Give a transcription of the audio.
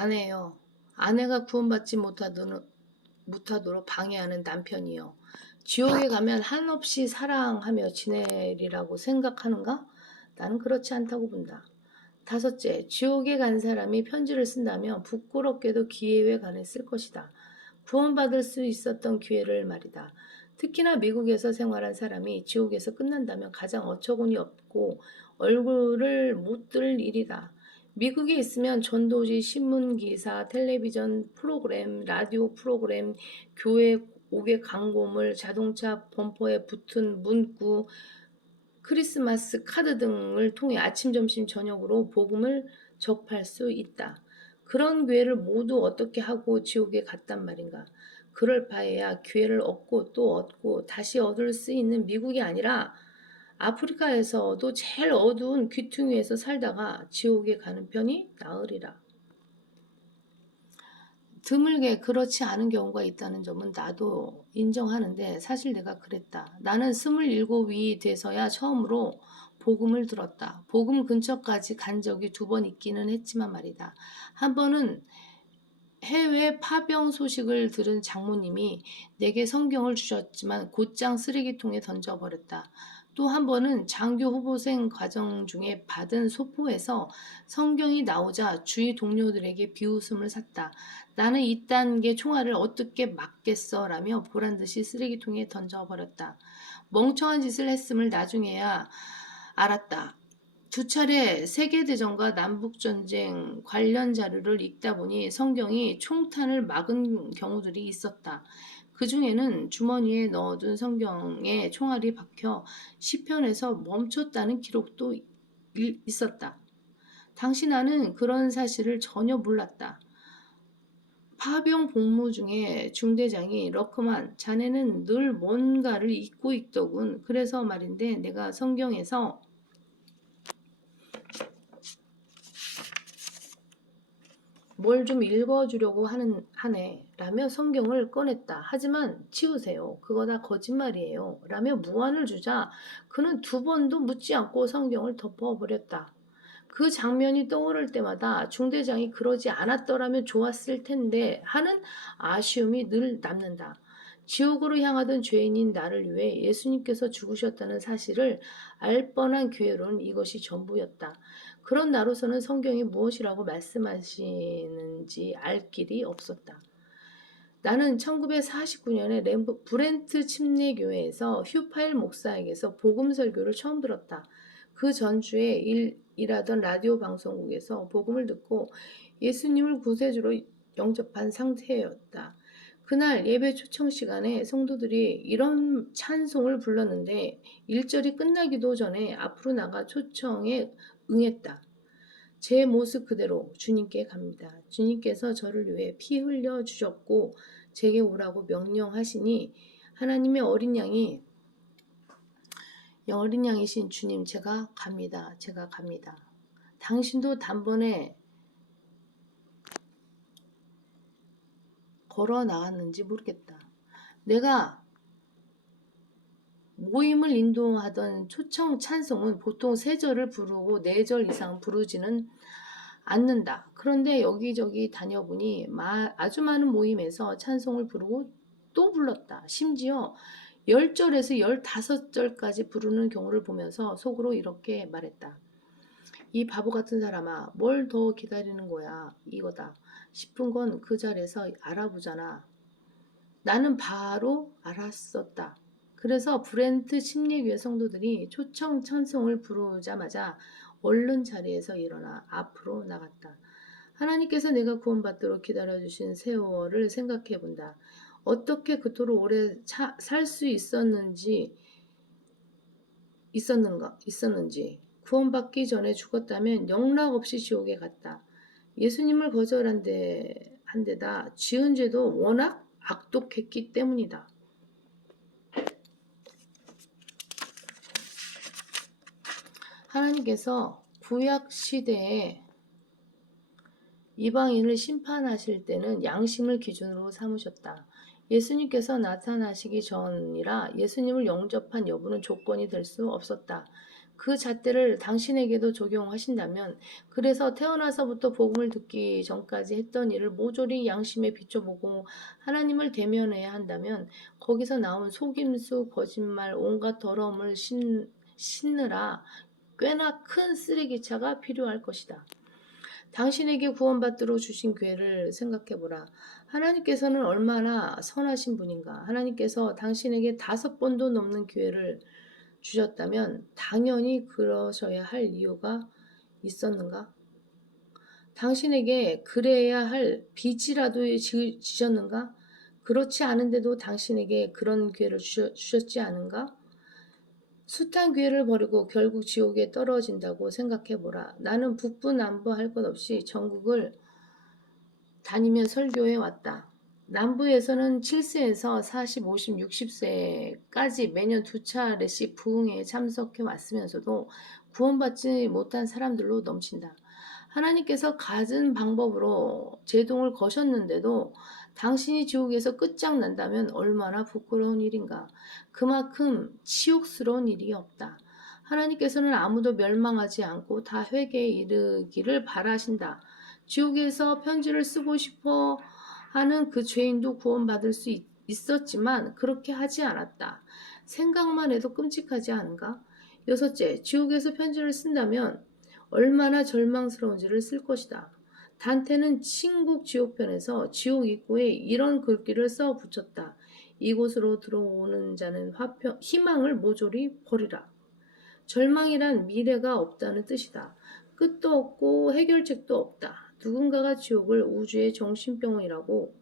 아내요. 아내가 구원받지 못하도록 방해하는 남편이요. 지옥에 가면 한없이 사랑하며 지내리라고 생각하는가? 나는 그렇지 않다고 본다. 다섯째, 지옥에 간 사람이 편지를 쓴다면 부끄럽게도 기회에 관해 쓸 것이다. 구원받을 수 있었던 기회를 말이다. 특히나 미국에서 생활한 사람이 지옥에서 끝난다면 가장 어처구니 없고 얼굴을 못 들 일이다. 미국에 있으면 전도지, 신문기사, 텔레비전 프로그램, 라디오 프로그램, 교회 옥의 광고물, 자동차 범퍼에 붙은 문구, 크리스마스 카드 등을 통해 아침, 점심, 저녁으로 복음을 접할 수 있다. 그런 기회를 모두 어떻게 하고 지옥에 갔단 말인가. 그럴 바에야 기회를 얻고 또 얻고 다시 얻을 수 있는 미국이 아니라 아프리카에서도 제일 어두운 귀퉁이에서 살다가 지옥에 가는 편이 나으리라. 드물게 그렇지 않은 경우가 있다는 점은 나도 인정하는데 사실 내가 그랬다. 나는 27이 돼서야 처음으로 복음을 들었다. 복음 근처까지 간 적이 2번 있기는 했지만 말이다. 한 번은 해외 파병 소식을 들은 장모님이 내게 성경을 주셨지만 곧장 쓰레기통에 던져버렸다. 또 한 번은 장교 후보생 과정 중에 받은 소포에서 성경이 나오자 주위 동료들에게 비웃음을 샀다. 나는 이딴 게 총알을 어떻게 막겠어 라며 보란듯이 쓰레기통에 던져버렸다. 멍청한 짓을 했음을 나중에야 알았다. 2차례 세계대전과 남북전쟁 관련 자료를 읽다 보니 성경이 총탄을 막은 경우들이 있었다. 그 중에는 주머니에 넣어둔 성경에 총알이 박혀 시편에서 멈췄다는 기록도 있었다. 당시 나는 그런 사실을 전혀 몰랐다. 파병 복무 중에 중대장이 러크만, 자네는 늘 뭔가를 잊고 있더군. 그래서 말인데 내가 성경에서 뭘 좀 읽어주려고 하네 라며 성경을 꺼냈다. 하지만 치우세요. 그거 다 거짓말이에요. 라며 무안을 주자 그는 2번도 묻지 않고 성경을 덮어버렸다. 그 장면이 떠오를 때마다 중대장이 그러지 않았더라면 좋았을 텐데 하는 아쉬움이 늘 남는다. 지옥으로 향하던 죄인인 나를 위해 예수님께서 죽으셨다는 사실을 알 뻔한 기회로는 이것이 전부였다. 그런 나로서는 성경이 무엇이라고 말씀하시는지 알 길이 없었다. 나는 1949년에 브렌트 침례교회에서 휴파일 목사에게서 복음 설교를 처음 들었다. 그 전주에 일하던 라디오 방송국에서 복음을 듣고 예수님을 구세주로 영접한 상태였다. 그날 예배 초청 시간에 성도들이 이런 찬송을 불렀는데 1절이 끝나기도 전에 앞으로 나가 초청에 응했다. 제 모습 그대로 주님께 갑니다. 주님께서 저를 위해 피 흘려 주셨고 제게 오라고 명령하시니 하나님의 어린 양이신 주님, 제가 갑니다. 제가 갑니다. 당신도 단번에 걸어 나갔는지 모르겠다. 내가 모임을 인도하던 초청 찬송은 보통 3절을 부르고 4절 이상 부르지는 않는다. 그런데 여기저기 다녀보니 아주 많은 모임에서 찬송을 부르고 또 불렀다. 심지어 10절에서 15절까지 부르는 경우를 보면서 속으로 이렇게 말했다. 이 바보 같은 사람아, 뭘 더 기다리는 거야. 이거다 싶은 건 그 자리에서 알아보잖아. 나는 바로 알았었다. 그래서 브렌트 침례교회 성도들이 초청 찬송을 부르자마자 얼른 자리에서 일어나 앞으로 나갔다. 하나님께서 내가 구원받도록 기다려주신 세월을 생각해 본다. 어떻게 그토록 오래 살 수 있었는지 구원받기 전에 죽었다면 영락없이 지옥에 갔다. 예수님을 거절한 데다 지은 죄도 워낙 악독했기 때문이다. 하나님께서 구약 시대에 이방인을 심판하실 때는 양심을 기준으로 삼으셨다. 예수님께서 나타나시기 전이라 예수님을 영접한 여부는 조건이 될 수 없었다. 그 잣대를 당신에게도 적용하신다면, 그래서 태어나서부터 복음을 듣기 전까지 했던 일을 모조리 양심에 비춰보고 하나님을 대면해야 한다면 거기서 나온 속임수, 거짓말, 온갖 더러움을 씻느라 꽤나 큰 쓰레기차가 필요할 것이다. 당신에게 구원받도록 주신 기회를 생각해보라. 하나님께서는 얼마나 선하신 분인가. 하나님께서 당신에게 5번도 넘는 기회를 주셨다면 당연히 그러셔야 할 이유가 있었는가? 당신에게 그래야 할 빚이라도 지셨는가? 그렇지 않은데도 당신에게 그런 기회를 주셨지 않은가? 숱한 기회를 버리고 결국 지옥에 떨어진다고 생각해보라. 나는 북부 남부 할 것 없이 전국을 다니며 설교해 왔다. 남부에서는 7세에서 40, 50, 60세까지 매년 2차례씩 부흥회에 참석해 왔으면서도 구원받지 못한 사람들로 넘친다. 하나님께서 갖은 방법으로 제동을 거셨는데도 당신이 지옥에서 끝장난다면 얼마나 부끄러운 일인가. 그만큼 치욕스러운 일이 없다. 하나님께서는 아무도 멸망하지 않고 다 회개에 이르기를 바라신다. 지옥에서 편지를 쓰고 싶어 하는 그 죄인도 구원받을 수 있었지만 그렇게 하지 않았다. 생각만 해도 끔찍하지 않은가? 6째, 지옥에서 편지를 쓴다면 얼마나 절망스러운지를 쓸 것이다. 단테는 친국 지옥편에서 지옥 입구에 이런 글귀를 써 붙였다. 이곳으로 들어오는 자는 희망을 모조리 버리라. 절망이란 미래가 없다는 뜻이다. 끝도 없고 해결책도 없다. 누군가가 지옥을 우주의 정신병이라고